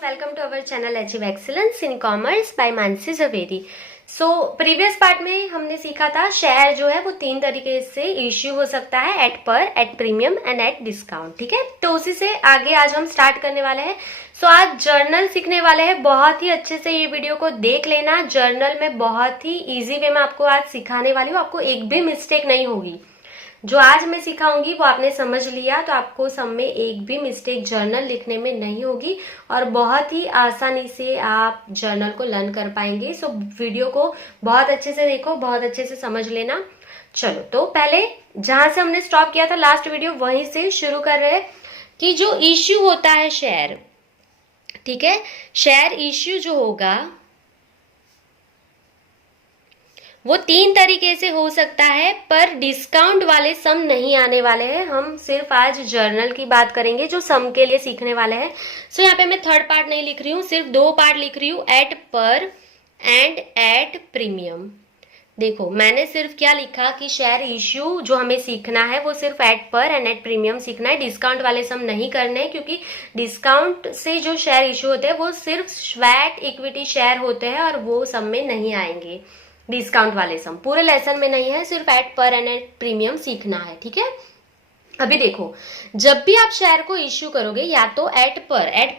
welcome to our channel Achieve Excellence in Commerce by Mansi Javeri. Previous part में हमने सीखा था शेयर जो है वो 3 तरीके से इश्यू हो सकता है, एट पर, at premium and at discount. ठीक है, तो उसी से आगे आज हम स्टार्ट करने वाले हैं। आज जर्नल सीखने वाले हैं। बहुत ही अच्छे से ये वीडियो को देख लेना। जर्नल में बहुत ही इजी वे में आपको आज सिखाने वाली हूँ, आपको एक भी मिस्टेक नहीं होगी। जो आज मैं सिखाऊंगी वो आपने समझ लिया तो आपको सब में एक भी मिस्टेक जर्नल लिखने में नहीं होगी और बहुत ही आसानी से आप जर्नल को लर्न कर पाएंगे। वीडियो को बहुत अच्छे से देखो, बहुत अच्छे से समझ लेना। चलो, तो पहले जहां से हमने स्टॉप किया था लास्ट वीडियो, वहीं से शुरू कर रहे हैं कि जो इश्यू होता है शेयर, ठीक है, शेयर इश्यू जो होगा वो 3 तरीके से हो सकता है, पर डिस्काउंट वाले सम नहीं आने वाले हैं। हम सिर्फ आज जर्नल की बात करेंगे जो सम के लिए सीखने वाले हैं। यहाँ पे मैं थर्ड पार्ट नहीं लिख रही हूँ, सिर्फ 2 पार्ट लिख रही हूँ, एट पर एंड एट प्रीमियम। देखो मैंने सिर्फ क्या लिखा कि शेयर इश्यू जो हमें सीखना है वो सिर्फ एट पर एंड एट प्रीमियम सीखना है। डिस्काउंट वाले सम नहीं करने हैं, क्योंकि डिस्काउंट से जो शेयर इश्यू होते हैं वो सिर्फ स्वैट इक्विटी शेयर होते हैं और वो सम में नहीं आएंगे। डिस्काउंट वाले सम पूरे लेसन में नहीं है, सिर्फ एट पर एंड एट प्रीमियम सीखना है। ठीक है, अभी देखो, जब भी आप शेयर को इश्यू करोगे या तो एट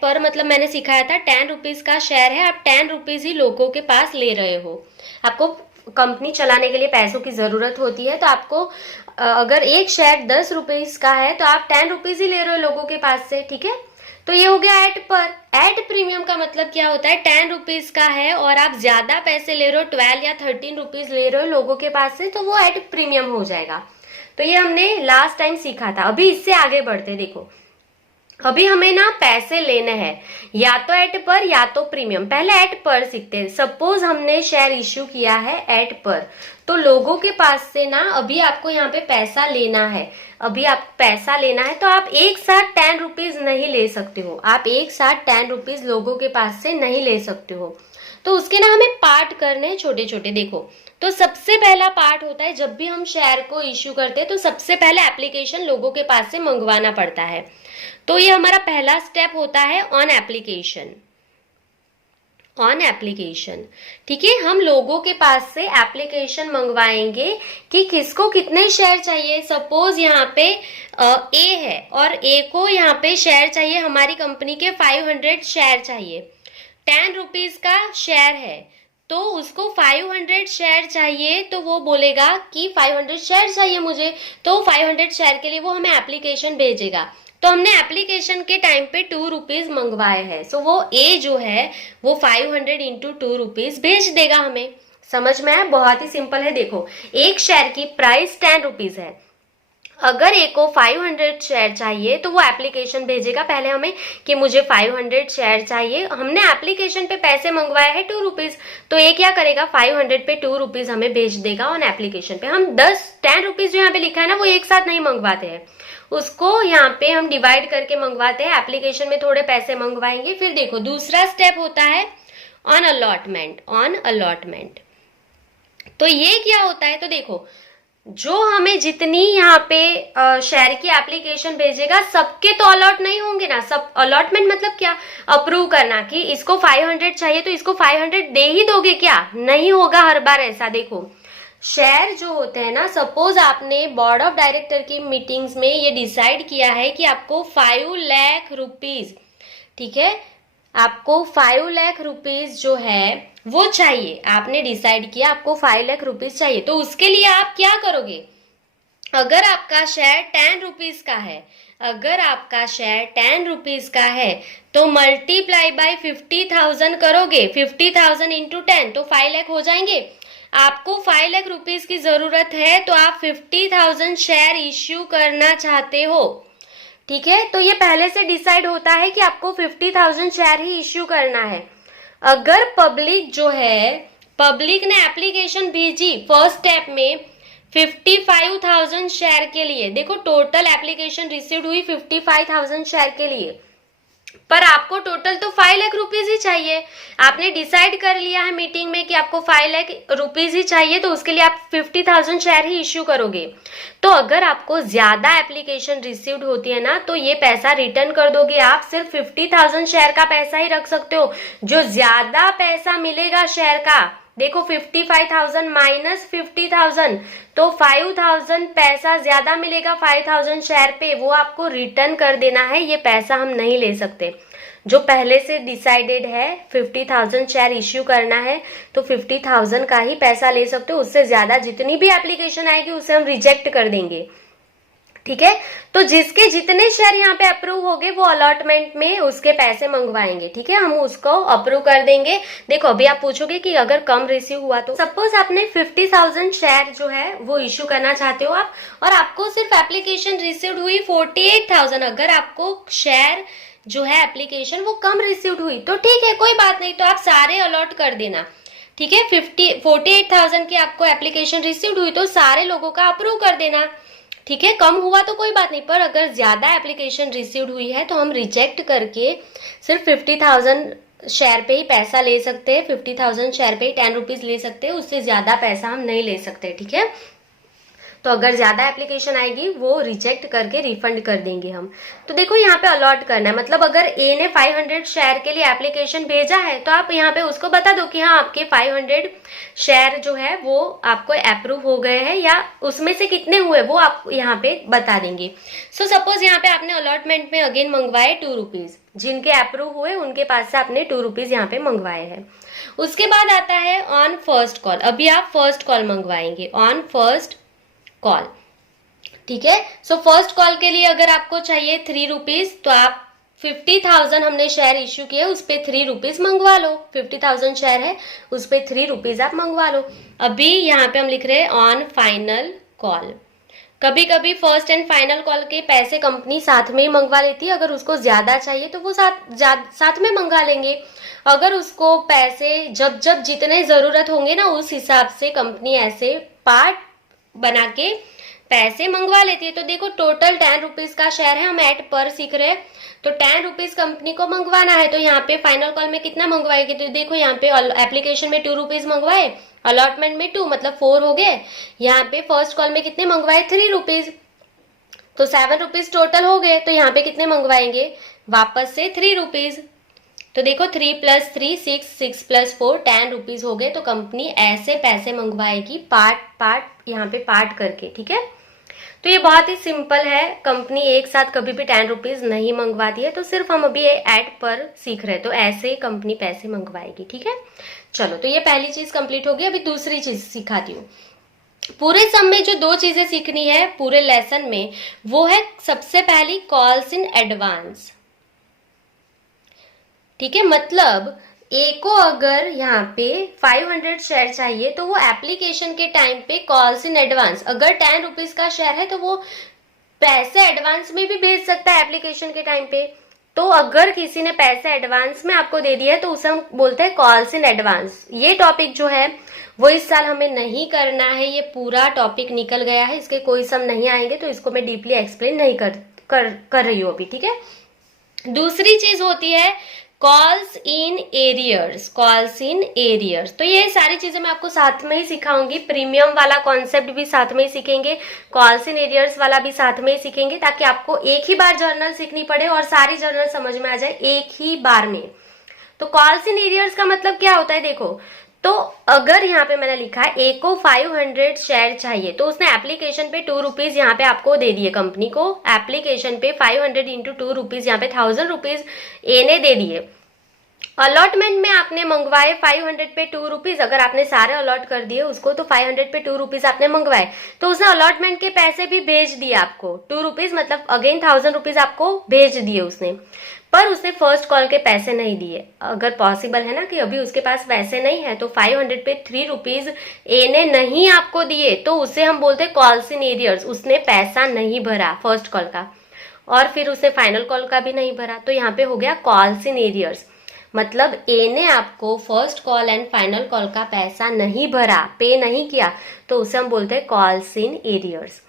पर मतलब मैंने सिखाया था 10 रुपीज का शेयर है, आप 10 रुपीज ही लोगों के पास ले रहे हो। आपको कंपनी चलाने के लिए पैसों की जरूरत होती है, तो आपको अगर एक शेयर 10 रुपीज का है तो आप 10 रुपीज ही ले रहे हो लोगों के पास से। ठीक है, तो ये हो गया एट पर। एट प्रीमियम का मतलब क्या होता है, 10 रुपीज का है और आप ज्यादा पैसे ले रहे हो, 12 या 13 रुपीज ले रहे हो लोगों के पास से, तो वो एट प्रीमियम हो जाएगा। तो ये हमने लास्ट टाइम सीखा था। अभी इससे आगे बढ़ते, देखो अभी हमें ना पैसे लेने हैं, या तो एट पर या तो प्रीमियम। पहले एट पर सीखते हैं। सपोज हमने शेयर इश्यू किया है एट पर, तो लोगों के पास से ना अभी आपको यहाँ पे पैसा लेना है। अभी आप पैसा लेना है तो आप एक साथ 10 रुपीज नहीं ले सकते हो। आप एक साथ 10 रुपीज लोगों के पास से नहीं ले सकते हो। तो उसके ना हमें पार्ट करने हैं छोटे छोटे। देखो, तो सबसे पहला पार्ट होता है, जब भी हम शेयर को इश्यू करते हैं तो सबसे पहले एप्लीकेशन लोगों के पास से मंगवाना पड़ता है। तो ये हमारा पहला स्टेप होता है ऑन एप्लीकेशन। ऑन एप्लीकेशन, ठीक है, हम लोगों के पास से एप्लीकेशन मंगवाएंगे कि किसको कितने शेयर चाहिए। सपोज यहाँ पे ए है और ए को यहाँ पे शेयर चाहिए, हमारी कंपनी के 500 शेयर चाहिए। 10 रुपीज का शेयर है तो उसको 500 शेयर चाहिए, तो वो बोलेगा कि 500 शेयर चाहिए मुझे, तो 500 शेयर के लिए वो हमें एप्लीकेशन भेजेगा। तो हमने एप्लीकेशन के टाइम पे 2 रुपीज मंगवाए हैं, सो वो ए जो है वो 500 इंटू 2 रुपीज भेज देगा हमें। समझ में आया? बहुत ही सिंपल है। देखो, एक शेयर की प्राइस 10 रुपीज है। अगर ए को 500 शेयर चाहिए तो वो एप्लीकेशन भेजेगा पहले हमें कि मुझे 500 शेयर चाहिए। हमने एप्लीकेशन पे पैसे मंगवाए हैं 2 रुपीज, तो ए क्या करेगा, 500 पे 2 रुपीज हमें भेज देगा ऑन एप्लीकेशन पे। हम 10 रुपीज जो यहाँ पे लिखा है ना वो एक साथ नहीं मंगवाते हैं, उसको यहाँ पे हम डिवाइड करके मंगवाते हैं। एप्लीकेशन में थोड़े पैसे मंगवाएंगे। फिर देखो, दूसरा स्टेप होता है ऑन अलॉटमेंट। ऑन अलॉटमेंट, तो ये क्या होता है, तो देखो जो हमें जितनी यहाँ पे शेयर की एप्लीकेशन भेजेगा सबके तो अलॉट नहीं होंगे ना। सब अलॉटमेंट मतलब क्या, अप्रूव करना कि इसको 500 चाहिए तो इसको 500 दे ही दोगे क्या, नहीं होगा हर बार ऐसा। देखो, शेयर जो होते हैं ना, सपोज आपने बोर्ड ऑफ डायरेक्टर की मीटिंग्स में ये डिसाइड किया है कि आपको 5 लाख रुपीज, ठीक है, आपको 5 लाख रुपीज जो है वो चाहिए। आपने डिसाइड किया आपको 5 लाख रुपीज चाहिए, तो उसके लिए आप क्या करोगे, अगर आपका शेयर 10 रुपीज का है, अगर आपका शेयर 10 रुपीज का है तो मल्टीप्लाई बाय 50,000 करोगे। 50,000 इंटू 10 तो 5 लाख हो जाएंगे। आपको 5 लाख रुपीज की जरूरत है तो आप 50,000 शेयर इश्यू करना चाहते हो। ठीक है, तो ये पहले से डिसाइड होता है कि आपको 50,000 शेयर ही इश्यू करना है। अगर पब्लिक जो है, पब्लिक ने एप्लीकेशन भेजी फर्स्ट स्टेप में 55,000 शेयर के लिए, देखो टोटल एप्लीकेशन रिसीव हुई 55,000 शेयर के लिए, पर आपको टोटल तो 5 लाख रुपीज रुपीज ही चाहिए। आपने डिसाइड कर लिया है मीटिंग में कि आपको 5 लाख रुपीज ही चाहिए, तो उसके लिए आप 50,000 शेयर ही इश्यू करोगे। तो अगर आपको ज्यादा एप्लीकेशन रिसीव्ड होती है ना, तो ये पैसा रिटर्न कर दोगे आप, सिर्फ 50,000 शेयर का पैसा ही रख सकते हो। जो ज्यादा पैसा मिलेगा शेयर का, देखो 55,000 माइनस 50,000, तो 5,000 पैसा ज्यादा मिलेगा 5,000 शेयर पे, वो आपको रिटर्न कर देना है। ये पैसा हम नहीं ले सकते। जो पहले से डिसाइडेड है 50,000 शेयर इश्यू करना है, तो 50,000 का ही पैसा ले सकते हो। उससे ज्यादा जितनी भी एप्लीकेशन आएगी उसे हम रिजेक्ट कर देंगे, ठीक है। तो जिसके जितने शेयर यहाँ पे अप्रूव हो गए वो अलॉटमेंट में उसके पैसे मंगवाएंगे, ठीक है, हम उसको अप्रूव कर देंगे। देखो अभी आप पूछोगे कि अगर कम रिसीव हुआ तो, सपोज आपने 50,000 शेयर जो है वो इश्यू करना चाहते हो आप, और आपको सिर्फ एप्लीकेशन रिसीव्ड हुई 48,000। अगर आपको शेयर जो है एप्लीकेशन वो कम रिसीव्ड हुई तो ठीक है, कोई बात नहीं, तो आप सारे अलॉट कर देना, ठीक है। 48,000 की आपको एप्लीकेशन रिसीव्ड हुई तो सारे लोगों का अप्रूव कर देना, ठीक है। कम हुआ तो कोई बात नहीं, पर अगर ज्यादा एप्लीकेशन रिसीव्ड हुई है तो हम रिजेक्ट करके सिर्फ 50,000 शेयर पे ही पैसा ले सकते हैं। 50,000 शेयर पे ही 10 रुपीज ले सकते हैं, उससे ज्यादा पैसा हम नहीं ले सकते, ठीक है। तो अगर ज्यादा एप्लीकेशन आएगी वो रिजेक्ट करके रिफंड कर देंगे हम। तो देखो यहाँ पे अलॉट करना है, मतलब अगर ए ने 500 शेयर के लिए एप्लीकेशन भेजा है तो आप यहाँ पे उसको बता दो कि हाँ आपके 500 शेयर जो है वो आपको अप्रूव हो गए हैं, या उसमें से कितने हुए वो आप यहाँ पे बता देंगे। सो सपोज यहाँ पे आपने अलॉटमेंट में अगेन मंगवाए 2 रुपीज, जिनके अप्रूव हुए उनके पास से आपने 2 रुपीज यहाँ पे मंगवाए हैं। उसके बाद आता है ऑन फर्स्ट कॉल। अभी आप फर्स्ट कॉल मंगवाएंगे, ऑन फर्स्ट कॉल, ठीक है। सो फर्स्ट कॉल के लिए अगर आपको चाहिए 3 रुपीज, तो आप 50,000 हमने शेयर इश्यू किए, उस पे 3 रुपीज मंगवा लो। 50,000 शेयर है, उस पे 3 रुपीज आप मंगवा लो। अभी यहाँ पे हम लिख रहे हैं ऑन फाइनल कॉल। कभी कभी फर्स्ट एंड फाइनल कॉल के पैसे कंपनी साथ में ही मंगवा लेती है। अगर उसको ज्यादा चाहिए तो वो साथ में मंगा लेंगे। अगर उसको पैसे जब जब जितने जरूरत होंगे ना, उस हिसाब से कंपनी ऐसे पार्ट बना के पैसे मंगवा लेती है। तो देखो टोटल 10 रुपीज का शेयर है, हम एट पर सीख रहे हैं, तो 10 रुपीज कंपनी को मंगवाना है। तो यहाँ पे फाइनल कॉल में कितना मंगवाएगी, तो देखो यहाँ पे एप्लीकेशन में 2 रुपीज मंगवाए, अलॉटमेंट में 2 मतलब 4 हो गए। यहाँ पे फर्स्ट कॉल में कितने मंगवाए 3 रुपीज, तो 7 रुपीज टोटल हो गए। तो यहाँ पे कितने मंगवाएंगे वापस से 3 रुपीज। तो देखो 3 + 3 6, 6 + 4 10 रुपीज हो गए। तो कंपनी ऐसे पैसे मंगवाएगी पार्ट यहाँ पे पार्ट करके, ठीक है। तो ये बहुत ही सिंपल है, कंपनी एक साथ कभी भी 10 रुपीज नहीं मंगवाती है। तो सिर्फ हम अभी ऐड पर सीख रहे हैं, तो ऐसे ही कंपनी पैसे मंगवाएगी, ठीक है। चलो, तो ये पहली चीज कंप्लीट होगी। अभी दूसरी चीज सिखाती हूँ। पूरे सम में जो 2 चीजें सीखनी है पूरे लेसन में, वो है सबसे पहली कॉल्स इन एडवांस, ठीक है। मतलब ए को अगर यहाँ पे 500 शेयर चाहिए तो वो एप्लीकेशन के टाइम पे कॉल्स इन एडवांस, अगर 10 रुपीज का शेयर है तो वो पैसे एडवांस में भी भेज सकता है एप्लीकेशन के टाइम पे। तो अगर किसी ने पैसे एडवांस में आपको दे दिया है तो उसे हम बोलते हैं कॉल्स इन एडवांस। ये टॉपिक जो है वो इस साल हमें नहीं करना है, ये पूरा टॉपिक निकल गया है, इसके कोई सम नहीं आएंगे, तो इसको मैं डीपली एक्सप्लेन नहीं कर रही हूँ अभी, ठीक है। दूसरी चीज होती है calls in arrears, calls in arrears. तो ये सारी चीजें मैं आपको साथ में ही सिखाऊंगी। प्रीमियम वाला कॉन्सेप्ट भी साथ में ही सीखेंगे, कॉल्स इन एरियर्स वाला भी साथ में ही सीखेंगे, ताकि आपको एक ही बार जर्नल सीखनी पड़े और सारी जर्नल समझ में आ जाए एक ही बार में। तो कॉल्स इन एरियर्स का मतलब क्या होता है, देखो, तो अगर यहाँ पे मैंने लिखा है ए को 500 शेयर चाहिए, तो उसने एप्लीकेशन पे 2 रुपीज यहाँ पे आपको दे दिए, कंपनी को एप्लीकेशन पे 500 × 2 रुपीज यहाँ पे 1000 रुपीज ए ने दे दिए। अलॉटमेंट में आपने मंगवाए 500 पे 2 रुपीज, अगर आपने सारे अलॉट कर दिए उसको तो 500 पे 2 रुपीज आपने मंगवाए, तो उसने अलॉटमेंट के पैसे भी भेज दिए आपको 2 रुपीज, मतलब अगेन 1000 रुपीज आपको भेज दिए उसने, पर उसने फर्स्ट कॉल के पैसे नहीं दिए। अगर पॉसिबल है ना कि अभी उसके पास पैसे नहीं है, तो 500 पे 3 रुपीज ए ने नहीं आपको दिए, तो उसे हम बोलते हैं कॉल्स इन एरियर्स। उसने पैसा नहीं भरा फर्स्ट कॉल का, और फिर उसने फाइनल कॉल का भी नहीं भरा, तो यहाँ पे हो गया कॉल्स इन एरियर्स। मतलब ए ने आपको first call and final call का पैसा नहीं भरा, पे नहीं किया, तो उसे हम बोलते हैं कॉल्स इन एरियर्स।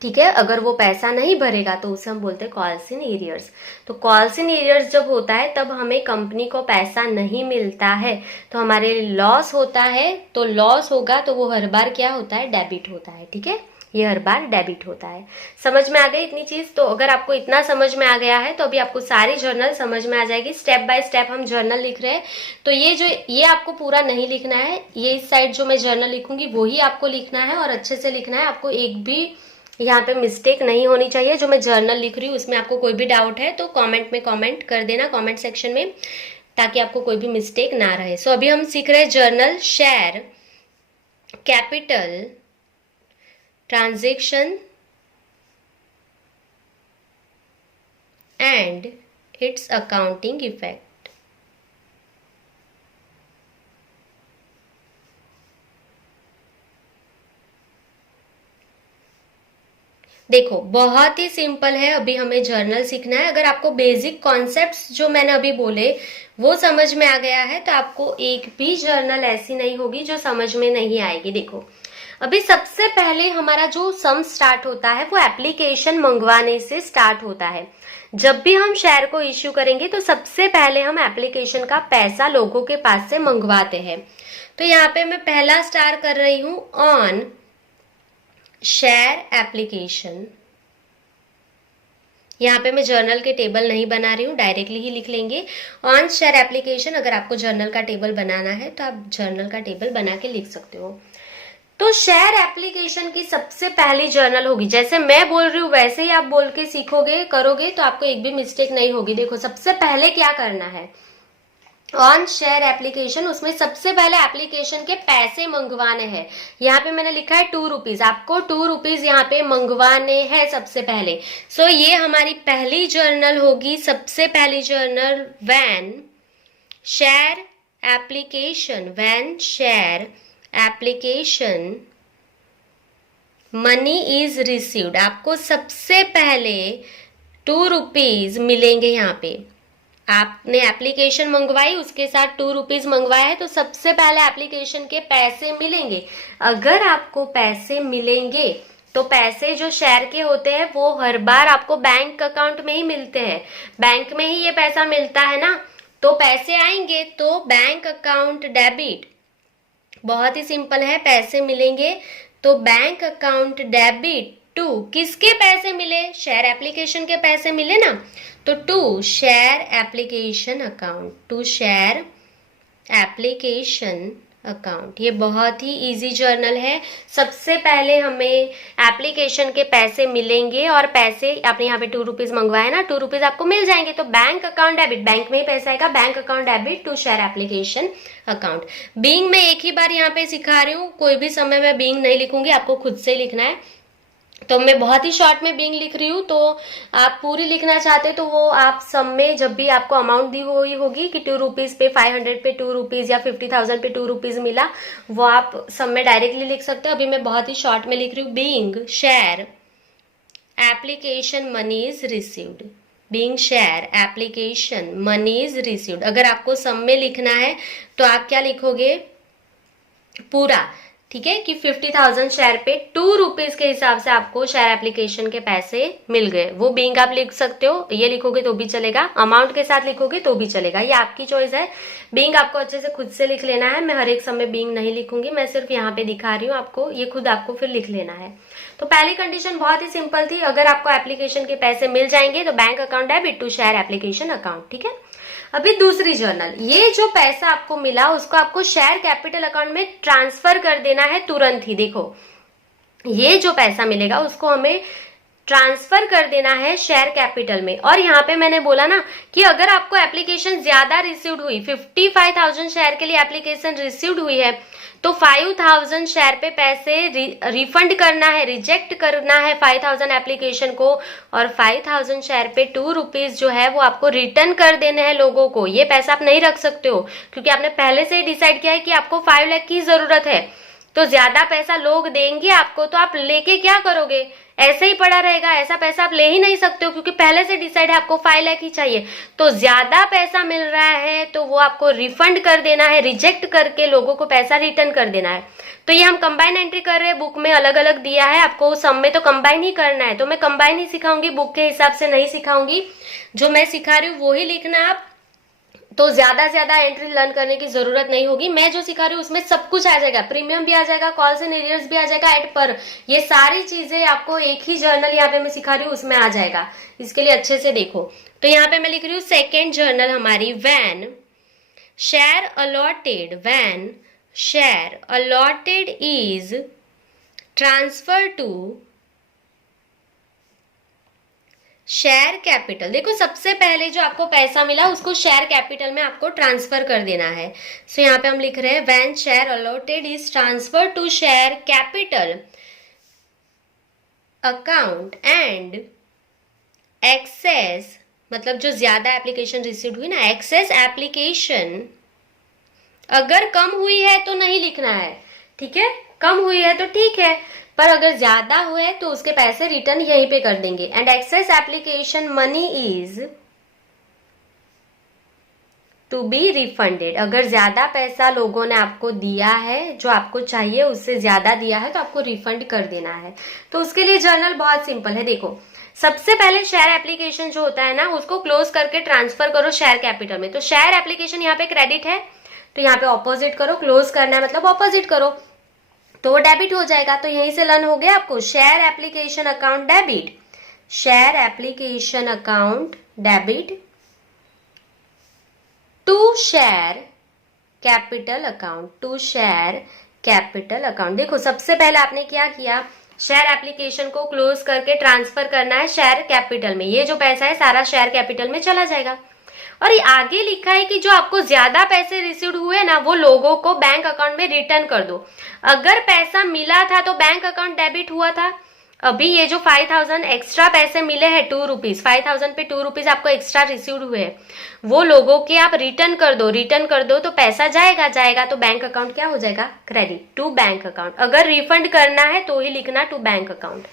ठीक है। अगर वो पैसा नहीं भरेगा तो उसे हम बोलते हैं कॉल्स इन एरियर्स। तो कॉल्स इन एरियर्स जब होता है तब हमें कंपनी को पैसा नहीं मिलता है, तो हमारे लॉस होता है। तो लॉस होगा तो वो हर बार क्या होता है, डेबिट होता है। ठीक है, ये हर बार डेबिट होता है। समझ में आ गई इतनी चीज? तो अगर आपको इतना समझ में आ गया है तो अभी आपको सारी जर्नल समझ में आ जाएगी। स्टेप बाय स्टेप हम जर्नल लिख रहे हैं। तो ये आपको पूरा नहीं लिखना है, ये इस साइड जो मैं जर्नल लिखूंगी वही आपको लिखना है और अच्छे से लिखना है। आपको एक भी यहाँ पे मिस्टेक नहीं होनी चाहिए। जो मैं जर्नल लिख रही हूँ उसमें आपको कोई भी डाउट है तो कमेंट में कमेंट कर देना, कमेंट सेक्शन में, ताकि आपको कोई भी मिस्टेक ना रहे। सो अभी हम सीख रहे हैं journal share capital transaction and it's accounting effect. देखो बहुत ही सिंपल है, अभी हमें जर्नल सीखना है। अगर आपको बेसिक कॉन्सेप्ट्स जो मैंने अभी बोले वो समझ में आ गया है तो आपको एक भी जर्नल ऐसी नहीं होगी जो समझ में नहीं आएगी। देखो अभी सबसे पहले हमारा जो सम स्टार्ट होता है वो एप्लीकेशन मंगवाने से स्टार्ट होता है। जब भी हम शेयर को इश्यू करेंगे तो सबसे पहले हम एप्लीकेशन का पैसा लोगों के पास से मंगवाते हैं। तो यहाँ पे मैं पहला स्टार कर रही हूं ऑन शेयर एप्लीकेशन। यहाँ पे मैं जर्नल के टेबल नहीं बना रही हूँ, डायरेक्टली ही लिख लेंगे ऑन शेयर एप्लीकेशन। अगर आपको जर्नल का टेबल बनाना है तो आप जर्नल का टेबल बना के लिख सकते हो। तो शेयर एप्लीकेशन की सबसे पहली जर्नल होगी, जैसे मैं बोल रही हूँ वैसे ही आप बोल के सीखोगे करोगे तो आपको एक भी मिस्टेक नहीं होगी। देखो सबसे पहले क्या करना है, ऑन शेयर एप्लीकेशन, उसमें सबसे पहले एप्लीकेशन के पैसे मंगवाने हैं। यहाँ पे मैंने लिखा है 2 रुपीज, आपको 2 रुपीज यहाँ पे मंगवाने हैं सबसे पहले। सो ये हमारी पहली जर्नल होगी, सबसे पहली journal when share application, when share application money is received. आपको सबसे पहले 2 रुपीज मिलेंगे। यहाँ पे आपने एप्लीकेशन मंगवाई, उसके साथ 2 रुपीज मंगवाया है तो सबसे पहले एप्लीकेशन के पैसे मिलेंगे। अगर आपको पैसे मिलेंगे तो पैसे जो शेयर के होते हैं वो हर बार आपको बैंक अकाउंट में ही मिलते हैं, बैंक में ही ये पैसा मिलता है ना। तो पैसे आएंगे तो बैंक अकाउंट डेबिट, बहुत ही सिंपल है। पैसे मिलेंगे तो बैंक अकाउंट डेबिट टू, किसके पैसे मिले, शेयर एप्लीकेशन के पैसे मिले ना, तो to share application account, to share application account. ये बहुत ही इजी जर्नल है। सबसे पहले हमें एप्लीकेशन के पैसे मिलेंगे और पैसे आपने यहाँ पे 2 रुपीज मंगवाए ना, 2 रुपीज आपको मिल जाएंगे तो बैंक अकाउंट डेबिट, बैंक में ही पैसा आएगा, bank account debit to share application account. Being में एक ही बार यहाँ पे सिखा रही हूँ, कोई भी समय में बीइंग नहीं लिखूंगी, आपको खुद से लिखना है। तो मैं बहुत ही शॉर्ट में बीइंग लिख रही हूँ, तो आप पूरी लिखना चाहते तो वो आप सब में जब भी आपको अमाउंट दी हुई होगी कि 2 रुपीज पे 500 पे 2 रुपीज या 50,000 पे 2 रुपीज मिला, वो आप सब में डायरेक्टली लिख सकते हो। अभी मैं बहुत ही शॉर्ट में लिख रही हूँ, being share application money is received, being share application money is received. अगर आपको सब में लिखना है तो आप क्या लिखोगे, पूरा, ठीक है, कि 50,000 शेयर पे 2 रुपीज के हिसाब से आपको शेयर एप्लीकेशन के पैसे मिल गए, वो बीइंग आप लिख सकते हो। ये लिखोगे तो भी चलेगा, अमाउंट के साथ लिखोगे तो भी चलेगा, ये आपकी चॉइस है। बीइंग आपको अच्छे से खुद से लिख लेना है, मैं हर एक समय बीइंग नहीं लिखूंगी, मैं सिर्फ यहाँ पे दिखा रही हूँ आपको, ये खुद आपको फिर लिख लेना है। तो पहली कंडीशन बहुत ही सिंपल थी, अगर आपको एप्लीकेशन के पैसे मिल जाएंगे तो bank account debit to share application account, ठीक है। अभी दूसरी जर्नल, ये जो पैसा आपको मिला उसको आपको शेयर कैपिटल अकाउंट में ट्रांसफर कर देना है तुरंत ही। देखो ये जो पैसा मिलेगा उसको हमें ट्रांसफर कर देना है शेयर कैपिटल में। और यहाँ पे मैंने बोला ना कि अगर आपको एप्लीकेशन ज्यादा रिसीव्ड हुई, 55,000 शेयर के लिए एप्लीकेशन रिसीव्ड हुई है तो 5,000 शेयर पे पैसे रिफंड करना है, रिजेक्ट करना है 5,000 एप्लीकेशन को, और 5,000 शेयर पे 2 रुपीज जो है वो आपको रिटर्न कर देने हैं लोगों को। ये पैसा आप नहीं रख सकते हो क्योंकि आपने पहले से ही डिसाइड किया है कि आपको 5 लाख की जरूरत है, तो ज्यादा पैसा लोग देंगे आपको तो आप लेके क्या करोगे, ऐसे ही पड़ा रहेगा, ऐसा पैसा आप ले ही नहीं सकते हो क्योंकि पहले से डिसाइड है आपको 5 लाख ही चाहिए। तो ज्यादा पैसा मिल रहा है तो वो आपको रिफंड कर देना है, रिजेक्ट करके लोगों को पैसा रिटर्न कर देना है। तो ये हम कंबाइन एंट्री कर रहे हैं, बुक में अलग अलग दिया है, आपको सम में तो कंबाइन ही करना है। तो मैं कंबाइन ही सिखाऊंगी, बुक के हिसाब से नहीं सिखाऊंगी, जो मैं सिखा रही हूँ वो ही लिखना है आप। तो ज्यादा एंट्री लर्न करने की जरूरत नहीं होगी, मैं जो सिखा रही हूँ उसमें सब कुछ आ जाएगा, प्रीमियम भी आ जाएगा, कॉल्स एंड एरियर्स भी आ जाएगा, एड पर, ये सारी चीजें आपको एक ही जर्नल यहाँ पे मैं सिखा रही हूँ उसमें आ जाएगा। इसके लिए अच्छे से देखो। तो यहाँ पे मैं लिख रही हूँ सेकेंड जर्नल हमारी, when share allotted is transfer to share capital. देखो सबसे पहले जो आपको पैसा मिला उसको शेयर कैपिटल में आपको ट्रांसफर कर देना है। सो यहाँ पे हम लिख रहे हैं when share allotted is transfer to share capital account and excess, मतलब जो ज्यादा एप्लीकेशन रिसीव हुई ना, एक्सेस एप्लीकेशन अगर कम हुई है तो नहीं लिखना है, ठीक है, कम हुई है तो ठीक है, पर अगर ज्यादा हुए तो उसके पैसे रिटर्न यहीं पे कर देंगे। And excess application money is to be refunded, अगर ज्यादा पैसा लोगों ने आपको दिया है, जो आपको चाहिए उससे ज्यादा दिया है, तो आपको रिफंड कर देना है। तो उसके लिए जर्नल बहुत सिंपल है। देखो सबसे पहले शेयर एप्लीकेशन जो होता है ना उसको क्लोज करके ट्रांसफर करो शेयर कैपिटल में। तो शेयर एप्लीकेशन यहाँ पे क्रेडिट है तो यहाँ पे ऑपोजिट करो, क्लोज करना है मतलब ऑपोजिट करो, तो वो डेबिट हो जाएगा। तो यहीं से लर्न हो गया आपको, share application account debit, share application account debit to share capital account, to share capital account. देखो सबसे पहले आपने क्या किया, शेयर एप्लीकेशन को क्लोज करके ट्रांसफर करना है शेयर कैपिटल में, ये जो पैसा है सारा शेयर कैपिटल में चला जाएगा। और ये आगे लिखा है कि जो आपको ज्यादा पैसे रिसीव हुए ना वो लोगों को बैंक अकाउंट में रिटर्न कर दो। अगर पैसा मिला था तो बैंक अकाउंट डेबिट हुआ था, अभी ये जो 5000 एक्स्ट्रा पैसे मिले हैं 2 रुपीज, 5000 पे 2 रुपीज आपको एक्स्ट्रा रिसीव हुए हैं, वो लोगों के आप रिटर्न कर दो तो पैसा जाएगा तो बैंक अकाउंट क्या हो जाएगा, क्रेडिट टू बैंक अकाउंट। अगर रिफंड करना है तो ही लिखना टू बैंक अकाउंट,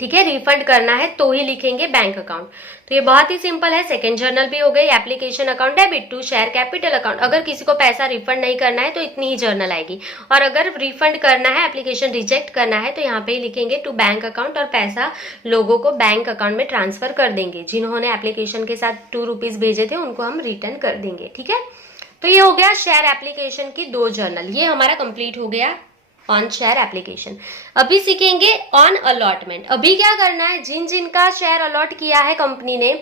ठीक है, रिफंड करना है तो ही लिखेंगे बैंक अकाउंट। तो ये बहुत ही सिंपल है। सेकंड जर्नल भी हो गई, application account debit to share capital account. अगर किसी को पैसा रिफंड नहीं करना है तो इतनी ही जर्नल आएगी, और अगर रिफंड करना है, एप्लीकेशन रिजेक्ट करना है तो यहाँ पे ही लिखेंगे टू बैंक अकाउंट, और पैसा लोगों को बैंक अकाउंट में ट्रांसफर कर देंगे। जिन्होंने एप्लीकेशन के साथ 2 रुपीज भेजे थे उनको हम रिटर्न कर देंगे, ठीक है। तो ये हो गया शेयर एप्लीकेशन की 2 जर्नल, ये हमारा कंप्लीट हो गया ऑन शेयर एप्लीकेशन। अभी सीखेंगे ऑन अलॉटमेंट। अभी क्या करना है, जिन जिनका शेयर अलॉट किया है कंपनी ने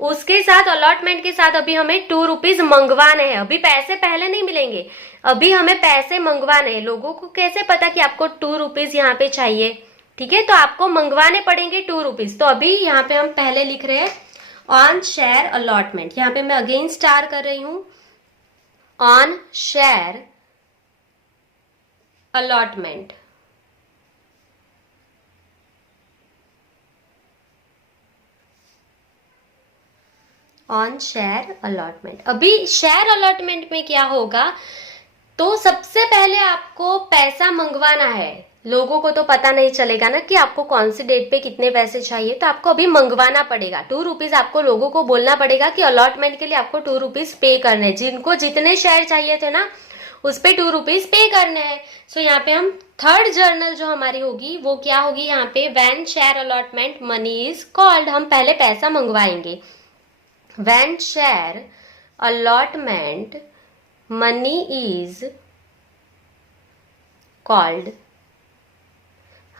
उसके साथ अलॉटमेंट के साथ अभी हमें 2 रुपीज मंगवाने हैं। अभी पैसे पहले नहीं मिलेंगे, अभी हमें पैसे मंगवाने हैं। लोगों को कैसे पता कि आपको 2 रुपीज यहाँ पे चाहिए, ठीक है, तो आपको मंगवाने पड़ेंगे 2 रुपीज। तो अभी यहाँ पे हम पहले लिख रहे हैं ऑन शेयर अलॉटमेंट, यहाँ पे मैं अगेन स्टार कर रही हूं, on share allotment. On share allotment. अभी शेयर अलॉटमेंट में क्या होगा, तो सबसे पहले आपको पैसा मंगवाना है। लोगों को तो पता नहीं चलेगा ना कि आपको कौन सी डेट पे कितने पैसे चाहिए, तो आपको अभी मंगवाना पड़ेगा। 2 रुपीज आपको लोगों को बोलना पड़ेगा कि अलॉटमेंट के लिए आपको 2 रुपीज पे करने, जिनको जितने शेयर चाहिए थे ना उस पे 2 रुपीज पे करने हैं। सो यहाँ पे हम थर्ड जर्नल जो हमारी होगी वो क्या होगी, यहाँ पे when share allotment money is called, हम पहले पैसा मंगवाएंगे। When share allotment money is called,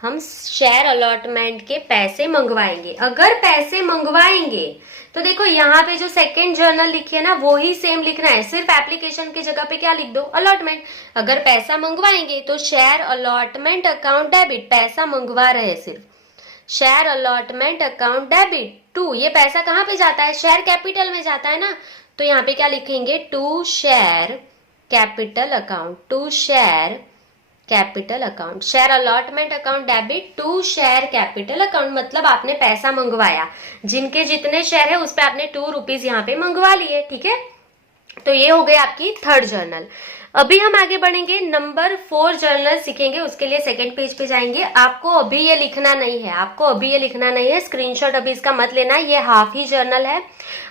हम शेयर अलॉटमेंट के पैसे मंगवाएंगे। अगर पैसे मंगवाएंगे तो देखो यहाँ पे जो सेकंड जर्नल लिखी है ना वो ही सेम लिखना है, सिर्फ एप्लीकेशन की जगह पे क्या लिख दो, अलॉटमेंट। अगर पैसा मंगवाएंगे तो शेयर अलॉटमेंट अकाउंट डेबिट, पैसा मंगवा रहे हैं सिर्फ, share allotment account debit to, ये पैसा कहाँ पे जाता है, शेयर कैपिटल में जाता है ना, तो यहाँ पे क्या लिखेंगे, to share capital account, to share capital account. Share allotment account debit to share capital account, मतलब आपने पैसा मंगवाया, जिनके जितने शेयर है उस पे आपने 2 रुपीज यहाँ पे मंगवा लिए, ठीक है। तो ये हो गई आपकी थर्ड जर्नल। अभी हम आगे बढ़ेंगे, नंबर 4 जर्नल सीखेंगे, उसके लिए सेकंड पेज पे जाएंगे। आपको अभी ये लिखना नहीं है, आपको अभी ये लिखना नहीं है, स्क्रीनशॉट अभी इसका मत लेना, ये हाफ ही जर्नल है।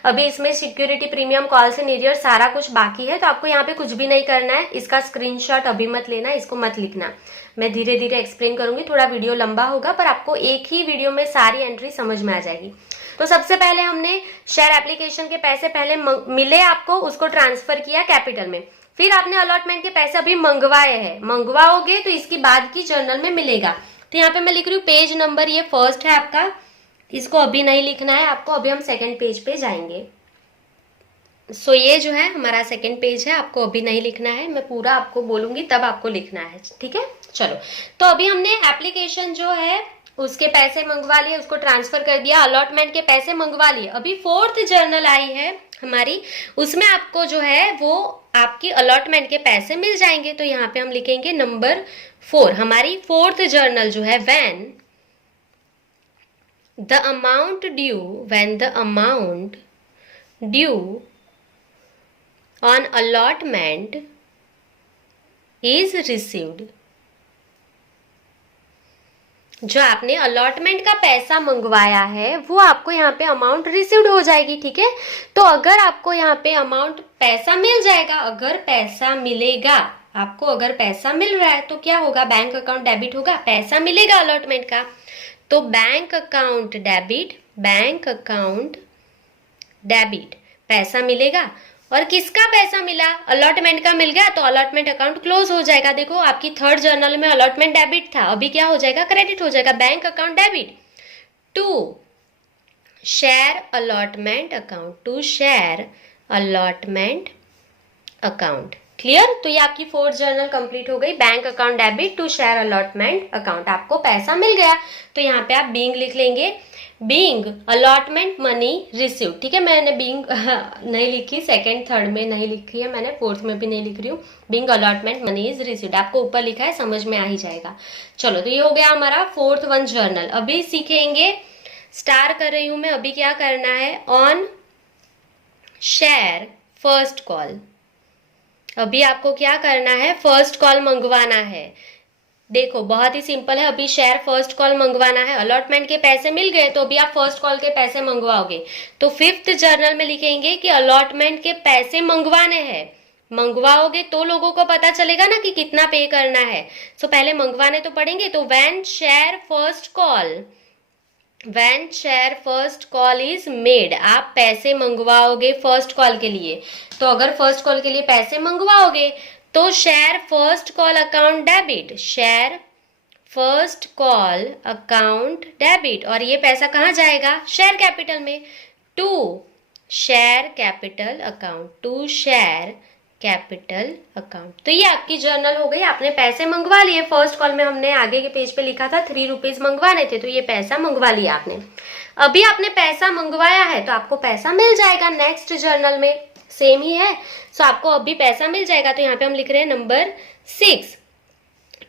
अभी इसमें security, premium, calls and arrear सारा कुछ बाकी है, तो आपको यहाँ पे कुछ भी नहीं करना है। इसका स्क्रीनशॉट अभी मत लेना, इसको मत लिखना। मैं धीरे धीरे एक्सप्लेन करूंगी, थोड़ा वीडियो लंबा होगा, पर आपको एक ही वीडियो में सारी एंट्री समझ में आ जाएगी। तो सबसे पहले हमने शेयर एप्लीकेशन के पैसे पहले मिले आपको, उसको ट्रांसफर किया कैपिटल में। फिर आपने अलॉटमेंट के पैसे अभी मंगवाए हैं, मंगवाओगे तो इसकी बाद की जर्नल में मिलेगा। तो यहाँ पे मैं लिख रही हूँ पेज नंबर, ये फर्स्ट है आपका, इसको अभी नहीं लिखना है आपको, अभी हम सेकंड पेज पे जाएंगे। सो ये जो है हमारा सेकंड पेज है, आपको अभी नहीं लिखना है, मैं पूरा आपको बोलूंगी तब आपको लिखना है, ठीक है। चलो, तो अभी हमने एप्लीकेशन जो है उसके पैसे मंगवा लिए, उसको ट्रांसफर कर दिया, अलॉटमेंट के पैसे मंगवा लिए। अभी फोर्थ जर्नल आई है हमारी, उसमें आपको जो है वो आपकी अलॉटमेंट के पैसे मिल जाएंगे। तो यहाँ पे हम लिखेंगे नंबर 4, हमारी फोर्थ जर्नल जो है, when the amount due, when the amount due on allotment is received. जो आपने अलॉटमेंट का पैसा मंगवाया है वो आपको यहाँ पे अमाउंट रिसीव्ड हो जाएगी, ठीक है। तो अगर आपको यहाँ पे अमाउंट पैसा मिल जाएगा, अगर पैसा मिलेगा आपको, अगर पैसा मिल रहा है तो क्या होगा, बैंक अकाउंट डेबिट होगा, पैसा मिलेगा अलॉटमेंट का, तो bank account debit, bank account debit, पैसा मिलेगा। और किसका पैसा मिला, अलॉटमेंट का मिल गया, तो अलॉटमेंट अकाउंट क्लोज हो जाएगा। देखो आपकी थर्ड जर्नल में अलॉटमेंट डेबिट था, अभी क्या हो जाएगा, क्रेडिट हो जाएगा, bank account debit to share allotment account, to share allotment account. Clear. तो ये आपकी फोर्थ जर्नल कंप्लीट हो गई, bank account debit to share allotment account, आपको पैसा मिल गया। तो यहाँ पे आप बीइंग लिख लेंगे, बीइंग अलॉटमेंट मनी रिसीव, ठीक है। मैंने बीइंग नहीं लिखी, सेकंड थर्ड में नहीं लिखी है मैंने, फोर्थ में भी नहीं लिख रही हूँ। Being allotment money is received, आपको ऊपर लिखा है, समझ में आ ही जाएगा। चलो, तो ये हो गया हमारा फोर्थ वन जर्नल। अभी सीखेंगे, स्टार कर रही हूं मैं, अभी क्या करना है, ऑन शेयर फर्स्ट कॉल। अभी आपको क्या करना है, फर्स्ट कॉल मंगवाना है। देखो बहुत ही सिंपल है, अभी शेयर फर्स्ट कॉल मंगवाना है, अलॉटमेंट के पैसे मिल गए तो अभी आप फर्स्ट कॉल के पैसे मंगवाओगे। तो फिफ्थ जर्नल में लिखेंगे कि अलॉटमेंट के पैसे मंगवाने हैं, मंगवाओगे तो लोगों को पता चलेगा ना कि कितना पे करना है। तो पहले मंगवाने तो पड़ेंगे। तो when share first call, when share first call is made, आप पैसे मंगवाओगे फर्स्ट कॉल के लिए। तो अगर फर्स्ट कॉल के लिए पैसे मंगवाओगे तो share first call account debit, share first call account debit, और ये पैसा कहाँ जाएगा, शेयर कैपिटल में, to share capital account, to share capital account. तो ये आपकी जर्नल हो गई, आपने पैसे मंगवा लिए। फर्स्ट कॉल में हमने आगे के पेज पे लिखा था 3 रुपीज मंगवाने थे, तो ये पैसा मंगवा लिया आपने। अभी आपने पैसा मंगवाया है तो आपको पैसा मिल जाएगा नेक्स्ट जर्नल में, सेम ही है। सो आपको अभी पैसा मिल जाएगा। तो यहाँ पे हम लिख रहे हैं नंबर 6,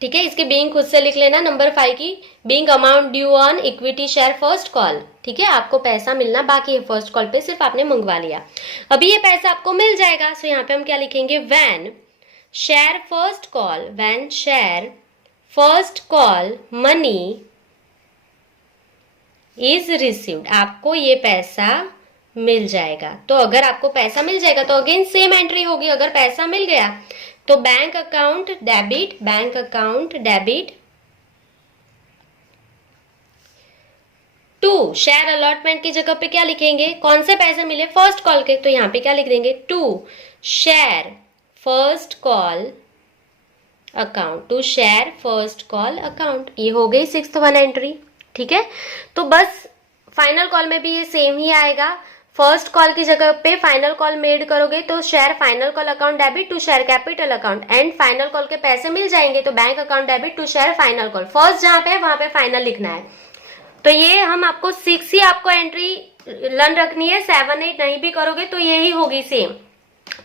ठीक है। इसकी बीइंग खुद से लिख लेना, नंबर 5 की being amount due on equity share first call, ठीक है। आपको पैसा मिलना बाकी है फर्स्ट कॉल पे, सिर्फ आपने मंगवा लिया, अभी ये पैसा आपको मिल जाएगा। सो यहाँ पे हम क्या लिखेंगे, when share first call, when share first call money is received, आपको ये पैसा मिल जाएगा। तो अगर आपको पैसा मिल जाएगा तो अगेन सेम एंट्री होगी, अगर पैसा मिल गया तो bank account debit, bank account debit to share allotment की जगह पे क्या लिखेंगे, कौन से पैसे मिले, फर्स्ट कॉल के, तो यहाँ पे क्या लिख देंगे, to share first call account, to share first call account. ये हो गई 6th वन एंट्री, ठीक है। तो बस फाइनल कॉल में भी ये सेम ही आएगा, फर्स्ट कॉल की जगह पे फाइनल कॉल मेड करोगे तो share final call account debit to share capital account, and final call के पैसे मिल जाएंगे तो bank account debit to share final call, first जहां पे है वहां पे फाइनल लिखना है। तो ये हम आपको 6 ही आपको एंट्री लर्न रखनी है, 7 8 नहीं भी करोगे तो यही होगी सेम।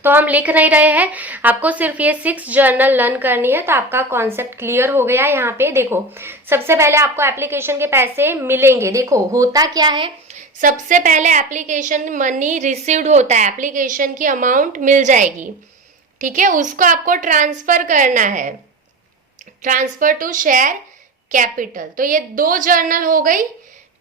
तो हम लिख नहीं रहे हैं, आपको सिर्फ ये 6 जर्नल लर्न करनी है। तो आपका कॉन्सेप्ट क्लियर हो गया। यहाँ पे देखो, सबसे पहले आपको एप्लीकेशन के पैसे मिलेंगे। देखो होता क्या है, सबसे पहले एप्लीकेशन मनी रिसीव्ड होता है, एप्लीकेशन की अमाउंट मिल जाएगी, ठीक है। उसको आपको ट्रांसफर करना है, ट्रांसफर टू शेयर कैपिटल। तो ये 2 जर्नल हो गई,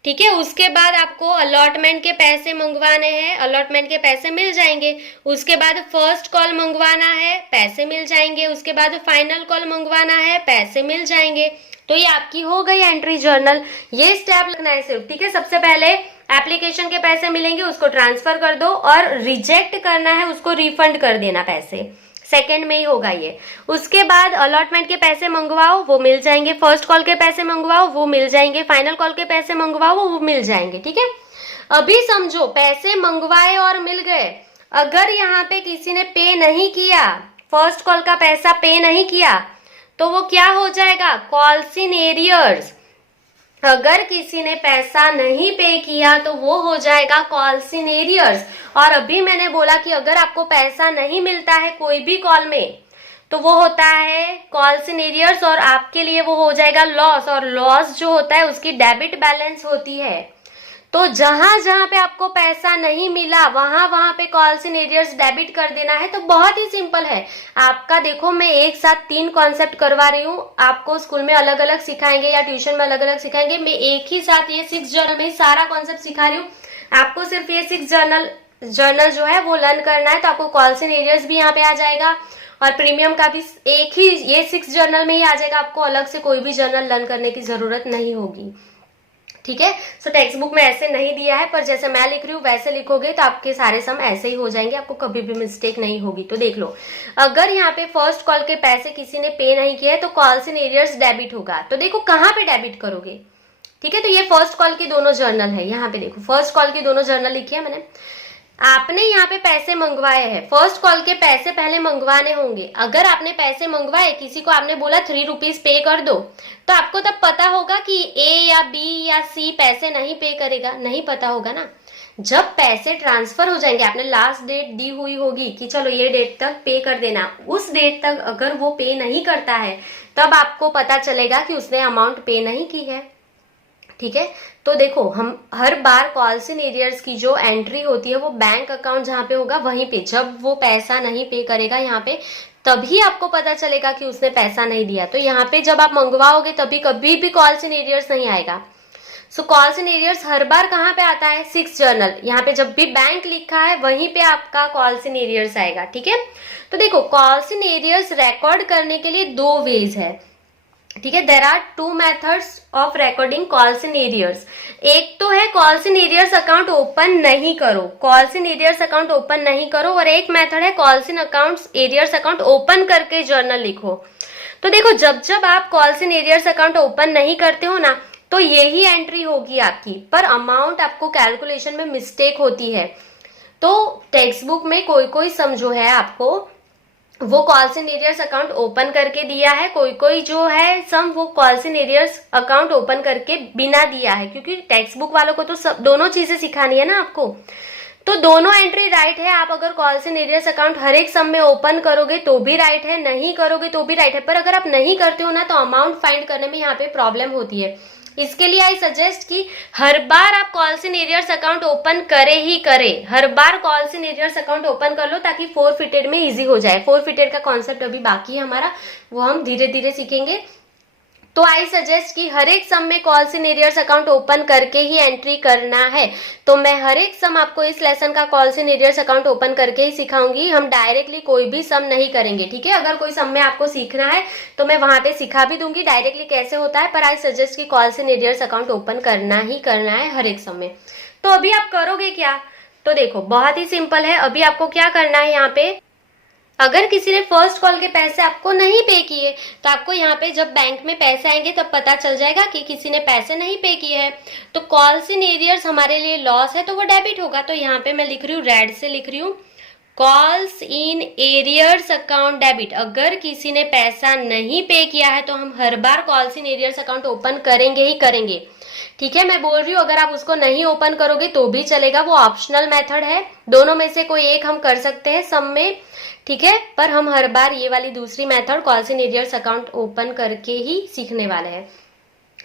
ठीक है। उसके बाद आपको अलॉटमेंट के पैसे मंगवाने हैं, अलॉटमेंट के पैसे मिल जाएंगे। उसके बाद फर्स्ट कॉल मंगवाना है, पैसे मिल जाएंगे। उसके बाद फाइनल कॉल मंगवाना है, पैसे मिल जाएंगे। तो ये आपकी हो गई एंट्री जर्नल। ये स्टेप लगना है सिर्फ, ठीक है। सबसे पहले एप्लीकेशन के पैसे मिलेंगे, उसको ट्रांसफर कर दो, और रिजेक्ट करना है उसको रिफंड कर देना पैसे, सेकंड में ही होगा ये। उसके बाद अलॉटमेंट के पैसे मंगवाओ, वो मिल जाएंगे। फर्स्ट कॉल के पैसे मंगवाओ, वो मिल जाएंगे। फाइनल कॉल के पैसे मंगवाओ, वो मिल जाएंगे, ठीक है। अभी समझो पैसे मंगवाए और मिल गए, अगर यहाँ पे किसी ने पे नहीं किया, फर्स्ट कॉल का पैसा पे नहीं किया, तो वो क्या हो जाएगा, कॉल्स इन एरियर्स। अगर किसी ने पैसा नहीं पे किया तो वो हो जाएगा कॉल्स इन एरियर्स। और अभी मैंने बोला कि अगर आपको पैसा नहीं मिलता है कोई भी कॉल में, तो वो होता है कॉल्स इन एरियर्स, और आपके लिए वो हो जाएगा लॉस। और लॉस जो होता है उसकी डेबिट बैलेंस होती है। तो जहां जहां पे आपको पैसा नहीं मिला वहां वहां पे कॉल्स इन एरियर्स डेबिट कर देना है। तो बहुत ही सिंपल है आपका। देखो मैं एक साथ 3 कॉन्सेप्ट करवा रही हूँ, आपको स्कूल में अलग अलग सिखाएंगे या ट्यूशन में अलग अलग सिखाएंगे। मैं एक ही साथ ये 6 जर्नल में सारा कॉन्सेप्ट सिखा रही हूँ। आपको सिर्फ ये 6 जर्नल जो है वो लर्न करना है। तो आपको कॉल्स इन एरियर्स भी यहाँ पे आ जाएगा, और प्रीमियम का भी एक ही ये 6 जर्नल में ही आ जाएगा। आपको अलग से कोई भी जर्नल लर्न करने की जरूरत नहीं होगी, ठीक है। सो टेक्स्ट बुक में ऐसे नहीं दिया है, पर जैसे मैं लिख रही हूँ वैसे लिखोगे तो आपके सारे सम ऐसे ही हो जाएंगे, आपको कभी भी मिस्टेक नहीं होगी। तो देख लो, अगर यहाँ पे फर्स्ट कॉल के पैसे किसी ने पे नहीं किए तो कॉल्स इन एरियर्स डेबिट होगा। तो देखो कहाँ पे डेबिट करोगे, ठीक है। तो ये फर्स्ट कॉल की दोनों जर्नल है, यहाँ पे देखो फर्स्ट कॉल की दोनों जर्नल लिखी है मैंने। आपने यहाँ पे पैसे मंगवाए हैं, फर्स्ट कॉल के पैसे पहले मंगवाने होंगे। अगर आपने पैसे मंगवाए, किसी को आपने बोला 3 रुपीज पे कर दो, तो आपको तब पता होगा कि ए या बी या सी पैसे नहीं पे करेगा, नहीं पता होगा ना। जब पैसे ट्रांसफर हो जाएंगे, आपने लास्ट डेट दी हुई होगी कि चलो ये डेट तक पे कर देना, उस डेट तक अगर वो पे नहीं करता है तब आपको पता चलेगा कि उसने अमाउंट पे नहीं की है, ठीक है। तो देखो हम हर बार कॉल्स इन एरियर्स की जो एंट्री होती है वो बैंक अकाउंट जहां पे होगा वहीं पे, जब वो पैसा नहीं पे करेगा यहाँ पे, तभी आपको पता चलेगा कि उसने पैसा नहीं दिया। तो यहाँ पे जब आप मंगवाओगे तभी कभी भी कॉल्स इन एरियर्स नहीं आएगा। सो कॉल्स इन एरियर्स हर बार कहाँ पे आता है, 6 जर्नल। यहाँ पे जब भी बैंक लिखा है वहीं पे आपका कॉल्स इन एरियर्स आएगा, ठीक है। तो देखो कॉल्स इन एरियर्स रिकॉर्ड करने के लिए 2 वेज है, ठीक है। There are 2 methods of recording calls in arrears. एक तो है calls in arrears account open नहीं करो, calls in arrears account open नहीं करो, और एक मेथड है calls in accounts arrears account open करके जर्नल लिखो। तो देखो जब जब आप calls in arrears account open नहीं करते हो ना, तो यही एंट्री होगी आपकी, पर अमाउंट आपको कैलकुलेशन में मिस्टेक होती है। तो टेक्स्ट बुक में कोई कोई सम जो है आपको वो calls in arrears account open करके दिया है, कोई कोई जो है सम वो calls in arrears account open करके बिना दिया है, क्योंकि टेक्स्ट बुक वालों को तो सब दोनों चीजें सिखानी है ना आपको। तो दोनों एंट्री राइट है। आप अगर कॉल्स इन एरियर्स अकाउंट हर एक सम में ओपन करोगे तो भी राइट है, नहीं करोगे तो भी राइट है। पर अगर आप नहीं करते हो ना तो अमाउंट फाइंड करने में यहाँ पे प्रॉब्लम होती है। इसके लिए आई सजेस्ट कि हर बार आप calls in arrears account open करे ही करे, हर बार calls in arrears account open कर लो ताकि फोरफिटेड में इजी हो जाए। फोरफिटेड का कॉन्सेप्ट अभी बाकी है हमारा, वो हम धीरे धीरे सीखेंगे। तो आई सजेस्ट कि हर एक सम में calls in arrears account open करके ही एंट्री करना है। तो मैं हर एक सम आपको इस लेसन का calls in arrears account open करके ही सिखाऊंगी, हम डायरेक्टली कोई भी सम नहीं करेंगे, ठीक है। अगर कोई सम में आपको सीखना है तो मैं वहां पे सिखा भी दूंगी डायरेक्टली कैसे होता है, पर आई सजेस्ट कि calls in arrears account open करना ही करना है हर एक सम में। तो अभी आप करोगे क्या, तो देखो बहुत ही सिंपल है। अभी आपको क्या करना है, यहाँ पे अगर किसी ने फर्स्ट कॉल के पैसे आपको नहीं पे किए तो आपको यहाँ पे जब बैंक में पैसे आएंगे तब पता चल जाएगा कि किसी ने पैसे नहीं पे किए हैं। तो कॉल्स इन एरियर्स हमारे लिए लॉस है तो वो डेबिट होगा। तो यहाँ पे मैं लिख रही हूँ, रेड से लिख रही हूँ calls in arrears account debit, अगर किसी ने पैसा नहीं पे किया है तो हम हर बार calls in arrears account open करेंगे ही करेंगे। ठीक है, मैं बोल रही हूँ अगर आप उसको नहीं ओपन करोगे तो भी चलेगा, वो ऑप्शनल मेथड है, दोनों में से कोई एक हम कर सकते हैं सम में। ठीक है, पर हम हर बार ये वाली दूसरी method calls in arrears account open करके ही सीखने वाले हैं।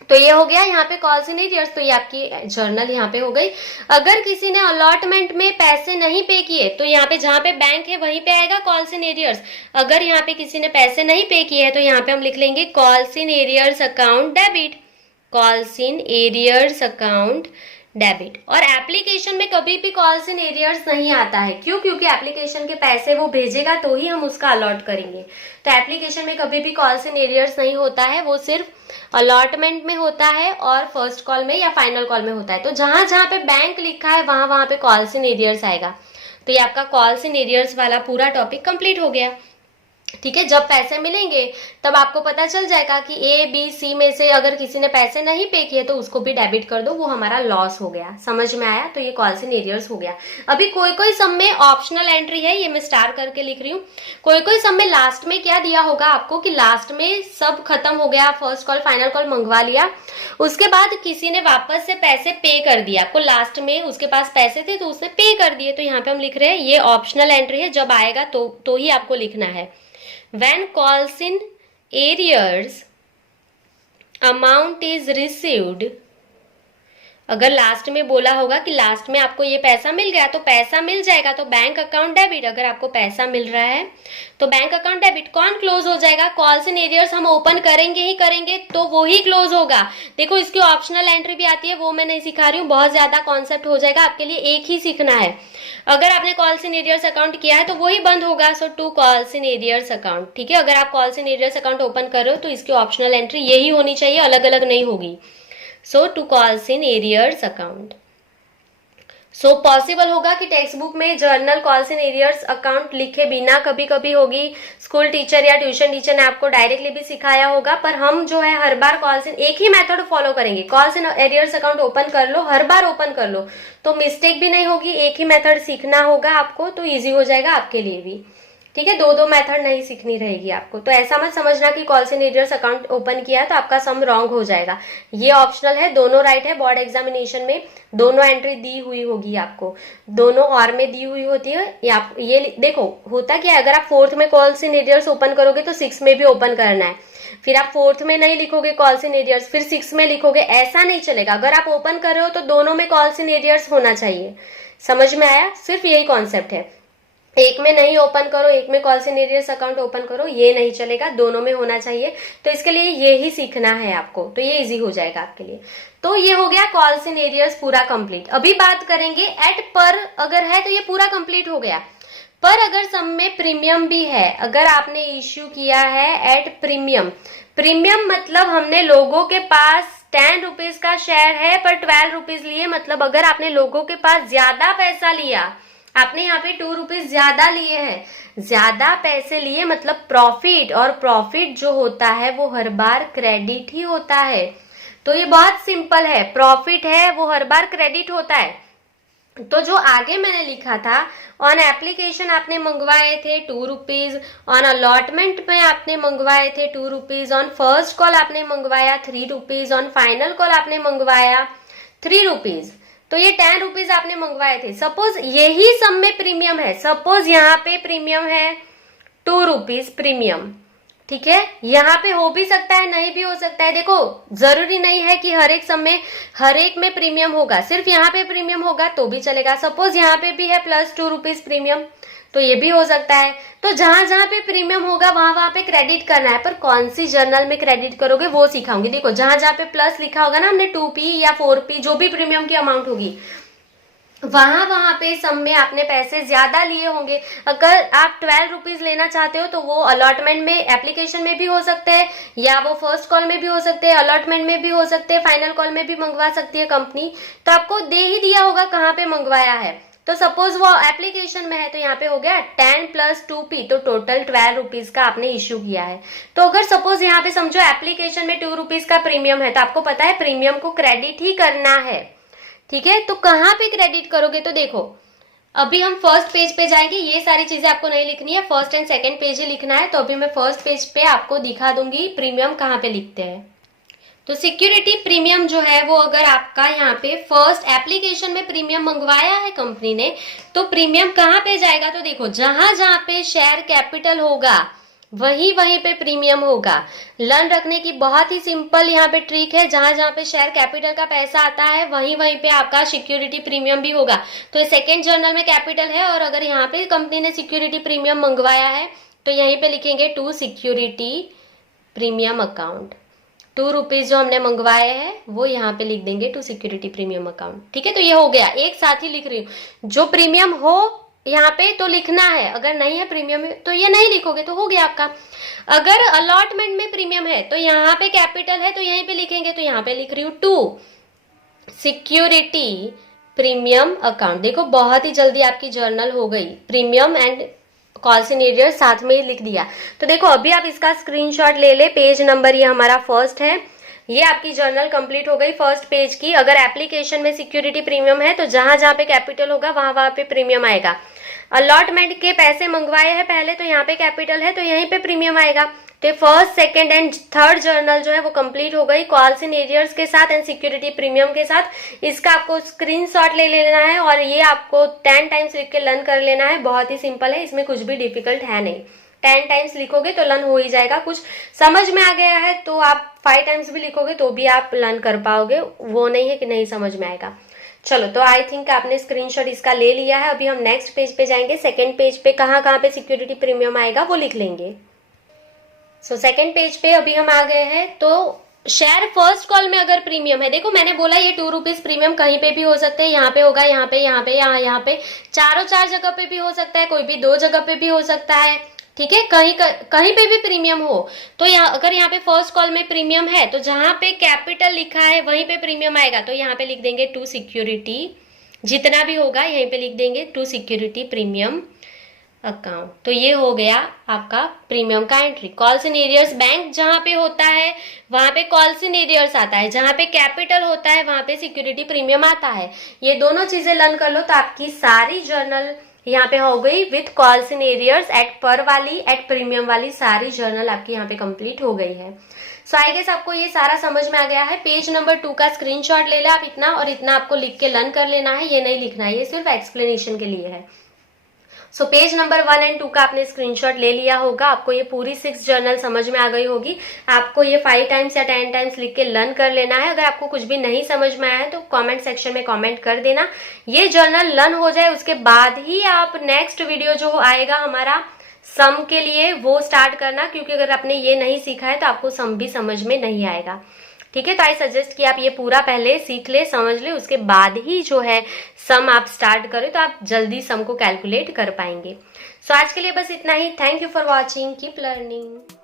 तो ये हो गया यहाँ पे कॉल्स इन एरियर्स, तो ये आपकी जर्नल यहाँ पे हो गई। अगर किसी ने अलॉटमेंट में पैसे नहीं पे किए तो यहाँ पे जहां पे बैंक है वहीं पे आएगा कॉल्स इन एरियर्स। अगर यहाँ पे किसी ने पैसे नहीं पे किए है तो यहाँ पे हम लिख लेंगे calls in arrears account debit, calls in arrears account debit. और एप्लीकेशन में कभी भी कॉल्स इन एरियर्स नहीं आता है, क्यों? क्योंकि एप्लीकेशन के पैसे वो भेजेगा तो ही हम उसका अलॉट करेंगे। तो एप्लीकेशन में कभी भी कॉल्स इन एरियर्स नहीं होता है, वो सिर्फ अलॉटमेंट में होता है और फर्स्ट कॉल में या फाइनल कॉल में होता है। तो जहां जहां पे बैंक लिखा है वहां वहां पे कॉल्स इन एरियर्स आएगा। तो ये आपका कॉल्स इन एरियर्स वाला पूरा टॉपिक कंप्लीट हो गया। ठीक है, जब पैसे मिलेंगे तब आपको पता चल जाएगा कि ए बी सी में से अगर किसी ने पैसे नहीं पे किए तो उसको भी डेबिट कर दो, वो हमारा लॉस हो गया। समझ में आया? तो ये कॉल्स इन एरियर्स हो गया। अभी कोई कोई सम में ऑप्शनल एंट्री है, ये मैं स्टार करके लिख रही हूँ। कोई कोई सम में लास्ट में क्या दिया होगा आपको कि लास्ट में सब खत्म हो गया, फर्स्ट कॉल फाइनल कॉल मंगवा लिया, उसके बाद किसी ने वापस से पैसे पे कर दिया आपको, लास्ट में उसके पास पैसे थे तो उसने पे कर दिए। तो यहाँ पे हम लिख रहे हैं ये ऑप्शनल एंट्री है, जब आएगा तो ही आपको लिखना है। When calls in arrears amount is received, अगर लास्ट में बोला होगा कि लास्ट में आपको ये पैसा मिल गया तो पैसा मिल जाएगा, तो बैंक अकाउंट डेबिट। अगर आपको पैसा मिल रहा है तो बैंक अकाउंट डेबिट। कौन क्लोज हो जाएगा? कॉल्स इन एरियर्स हम ओपन करेंगे ही करेंगे तो वो ही क्लोज होगा। देखो इसकी ऑप्शनल एंट्री भी आती है, वो मैं नहीं सिखा रही हूँ, बहुत ज्यादा कॉन्सेप्ट हो जाएगा, आपके लिए एक ही सीखना है। अगर आपने कॉल्स इन एरियर्स अकाउंट किया है तो वही बंद होगा। So to calls in arrears account. ठीक है, अगर आप calls in arrears account open कर रहे हो तो इसकी ऑप्शनल एंट्री यही होनी चाहिए, अलग अलग नहीं होगी। So to calls in arrears account. So possible होगा कि टेक्स्ट बुक में journal calls in arrears account लिखे बिना कभी कभी होगी, स्कूल टीचर या ट्यूशन टीचर ने आपको डायरेक्टली भी सिखाया होगा, पर हम जो है हर बार कॉल्स इन एक ही मेथड फॉलो करेंगे। Calls in arrears account open कर लो, हर बार ओपन कर लो तो मिस्टेक भी नहीं होगी, एक ही मेथड सीखना होगा आपको, तो ईजी हो जाएगा आपके लिए भी। ठीक है, दो मेथड नहीं सीखनी रहेगी आपको। तो ऐसा मत समझना कि calls in arrears account open किया तो आपका सम रॉन्ग हो जाएगा। ये ऑप्शनल है, दोनों राइट है। बोर्ड एग्जामिनेशन में दोनों एंट्री दी हुई होगी आपको, दोनों और में दी हुई होती है। ये देखो होता क्या है, अगर आप फोर्थ में कॉल्स इन एरियर्स ओपन करोगे तो सिक्स में भी ओपन करना है, फिर आप फोर्थ में नहीं लिखोगे कॉल्स इन एरियर्स फिर सिक्स में लिखोगे, ऐसा नहीं चलेगा। अगर आप ओपन कर रहे हो तो दोनों में कॉल्स इन एरियर्स होना चाहिए। समझ में आया? सिर्फ यही कॉन्सेप्ट है, एक में नहीं ओपन करो, एक में calls in arrears account open करो, ये नहीं चलेगा, दोनों में होना चाहिए। तो इसके लिए ये ही सीखना है आपको, तो ये इजी हो जाएगा आपके लिए। तो ये हो गया कॉल्स इन एरियर्स पूरा कंप्लीट। अभी बात करेंगे एट पर, अगर है तो ये पूरा कंप्लीट हो गया। पर अगर सम में प्रीमियम भी है, अगर आपने इश्यू किया है एट प्रीमियम, प्रीमियम मतलब हमने लोगों के पास 10 रुपीज का शेयर है पर 12 रुपीज लिए, मतलब अगर आपने लोगों के पास ज्यादा पैसा लिया, आपने यहाँ पे 2 रुपीज ज्यादा लिए हैं, ज्यादा पैसे लिए मतलब प्रॉफिट, और प्रॉफिट जो होता है वो हर बार क्रेडिट ही होता है। तो ये बहुत सिंपल है, प्रॉफिट है वो हर बार क्रेडिट होता है। तो जो आगे मैंने लिखा था, ऑन एप्लीकेशन आपने मंगवाए थे 2 रुपीज, ऑन अलॉटमेंट में आपने मंगवाए थे 2 रुपीज, ऑन फर्स्ट कॉल आपने मंगवाया 3 रुपीज, ऑन फाइनल कॉल आपने मंगवाया 3 रुपीज। तो ये 10 रुपीज आपने मंगवाए थे। सपोज यही सम में प्रीमियम है, सपोज यहाँ पे प्रीमियम है 2 रुपीज प्रीमियम, ठीक है, यहाँ पे हो भी सकता है नहीं भी हो सकता है। देखो जरूरी नहीं है कि हर एक सम में हर एक में प्रीमियम होगा, सिर्फ यहाँ पे प्रीमियम होगा तो भी चलेगा। सपोज यहाँ पे भी है प्लस 2 रुपीज प्रीमियम, तो ये भी हो सकता है। तो जहां जहां पे प्रीमियम होगा वहां वहां पे क्रेडिट करना है, पर कौन सी जर्नल में क्रेडिट करोगे वो सिखाऊंगी। देखो जहां जहां पे प्लस लिखा होगा ना हमने 2p या 4p जो भी प्रीमियम की अमाउंट होगी, वहां वहां पे सम में आपने पैसे ज्यादा लिए होंगे। अगर आप 12 रुपीज लेना चाहते हो तो वो अलॉटमेंट में एप्लीकेशन में भी हो सकते हैं, या वो फर्स्ट कॉल में भी हो सकते हैं, अलॉटमेंट में भी हो सकते हैं, फाइनल कॉल में भी मंगवा सकती है कंपनी। तो आपको दे ही दिया होगा कहाँ पे मंगवाया है। तो सपोज वो एप्लीकेशन में है तो यहाँ पे हो गया 10 + 2p, तो टोटल 12 रुपीज का आपने इश्यू किया है। तो अगर सपोज यहाँ पे समझो एप्लीकेशन में 2 रुपीज का प्रीमियम है, तो आपको पता है प्रीमियम को क्रेडिट ही करना है, ठीक है। तो कहाँ पे क्रेडिट करोगे, तो देखो अभी हम फर्स्ट पेज पे जाएंगे, ये सारी चीजें आपको नहीं लिखनी है, फर्स्ट एंड सेकंड पेज ही लिखना है। तो अभी मैं फर्स्ट पेज पे आपको दिखा दूंगी प्रीमियम कहाँ पे लिखते हैं। तो सिक्योरिटी प्रीमियम जो है वो अगर आपका यहाँ पे फर्स्ट एप्लीकेशन में प्रीमियम मंगवाया है कंपनी ने, तो प्रीमियम कहाँ पे जाएगा, तो देखो जहां जहां पे शेयर कैपिटल होगा वहीं वहीं पे प्रीमियम होगा। लर्न रखने की बहुत ही सिंपल यहाँ पे ट्रिक है, जहां जहां पे शेयर कैपिटल का पैसा आता है वहीं वहीं पे आपका सिक्योरिटी प्रीमियम भी होगा। तो सेकेंड जर्नल में कैपिटल है और अगर यहाँ पे कंपनी ने सिक्योरिटी प्रीमियम मंगवाया है तो यहीं पे लिखेंगे टू सिक्योरिटी प्रीमियम अकाउंट। ₹2 जो हमने मंगवाए हैं वो यहाँ पे लिख देंगे टू सिक्योरिटी प्रीमियम अकाउंट। ठीक है, तो ये हो गया, एक साथ ही लिख रही हूँ। जो प्रीमियम हो यहाँ पे तो लिखना है, अगर नहीं है प्रीमियम तो ये नहीं लिखोगे तो हो गया आपका। अगर अलॉटमेंट में प्रीमियम है तो यहाँ पे कैपिटल है तो यहीं पे लिखेंगे, तो यहाँ पे लिख रही हूँ टू सिक्योरिटी प्रीमियम अकाउंट। देखो बहुत ही जल्दी आपकी जर्नल हो गई, premium and calls in arrear साथ में ही लिख दिया। तो देखो अभी आप इसका स्क्रीनशॉट ले ले, पेज नंबर ये हमारा फर्स्ट है, ये आपकी जर्नल कंप्लीट हो गई फर्स्ट पेज की। अगर एप्लीकेशन में सिक्योरिटी प्रीमियम है तो जहां जहां पे कैपिटल होगा वहां वहां पे प्रीमियम आएगा। अलॉटमेंट के पैसे मंगवाए हैं पहले तो यहाँ पे कैपिटल है तो यहीं पे प्रीमियम आएगा। तो first second and third journal जो है वो कंप्लीट हो गई कॉल्स इन एरियर्स के साथ एंड सिक्योरिटी प्रीमियम के साथ। इसका आपको स्क्रीनशॉट ले लेना है और ये आपको 10 टाइम्स लिख के लर्न कर लेना है। बहुत ही सिंपल है, इसमें कुछ भी डिफिकल्ट है नहीं। 10 टाइम्स लिखोगे तो लर्न हो ही जाएगा। कुछ समझ में आ गया है तो आप 5 टाइम्स भी लिखोगे तो भी आप लर्न कर पाओगे, वो नहीं है कि नहीं समझ में आएगा। चलो, तो आई थिंक आपने स्क्रीनशॉट इसका ले लिया है। अभी हम नेक्स्ट पेज पे जाएंगे, सेकंड पेज पे कहाँ कहाँ पे सिक्योरिटी प्रीमियम आएगा वो लिख लेंगे। सो सेकंड पेज पे अभी हम आ गए हैं। तो शेयर फर्स्ट कॉल में अगर प्रीमियम है, देखो मैंने बोला ये ₹2 प्रीमियम कहीं पे भी हो सकते हैं, यहाँ पे होगा, यहाँ पे, यहाँ पे, यहाँ पे, चारों 4 जगह पे भी हो सकता है, कोई भी 2 जगह पे भी हो सकता है। ठीक है, कहीं पे भी प्रीमियम हो तो अगर यहाँ पे फर्स्ट कॉल में प्रीमियम है तो जहां पे कैपिटल लिखा है वहीं पे प्रीमियम आएगा। तो यहाँ पे लिख देंगे टू सिक्योरिटी, जितना भी होगा यहीं पे लिख देंगे टू सिक्योरिटी प्रीमियम अकाउंट। तो ये हो गया आपका प्रीमियम का entry. Calls in arrears bank जहां पे होता है वहां पे कॉल्स इन एरियर्स आता है, जहां पे कैपिटल होता है वहां पे सिक्योरिटी प्रीमियम आता है। ये दोनों चीजें लर्न कर लो तो आपकी सारी जर्नल यहाँ पे हो गई with calls in arrears at par वाली, एट प्रीमियम वाली सारी जर्नल आपकी यहाँ पे कंप्लीट हो गई है। सो आई गेस आपको ये सारा समझ में आ गया है। पेज नंबर 2 का स्क्रीनशॉट ले ले आप, इतना और इतना आपको लिख के लर्न कर लेना है, ये नहीं लिखना है, ये सिर्फ एक्सप्लेनेशन के लिए है। सो पेज नंबर 1 एंड 2 का आपने स्क्रीनशॉट ले लिया होगा, आपको ये पूरी 6 जर्नल समझ में आ गई होगी। आपको ये 5 टाइम्स या 10 टाइम्स लिख के लर्न कर लेना है। अगर आपको कुछ भी नहीं समझ में आया है तो कमेंट सेक्शन में कमेंट कर देना। ये जर्नल लर्न हो जाए उसके बाद ही आप नेक्स्ट वीडियो जो आएगा हमारा सम के लिए वो स्टार्ट करना, क्योंकि अगर आपने ये नहीं सीखा है तो आपको सम भी समझ में नहीं आएगा। ठीक है, तो आई सजेस्ट कि आप ये पूरा पहले सीख ले, समझ ले, उसके बाद ही जो है सम आप स्टार्ट करें तो आप जल्दी सम को कैलकुलेट कर पाएंगे। सो आज के लिए बस इतना ही। Thank you for watching, keep learning.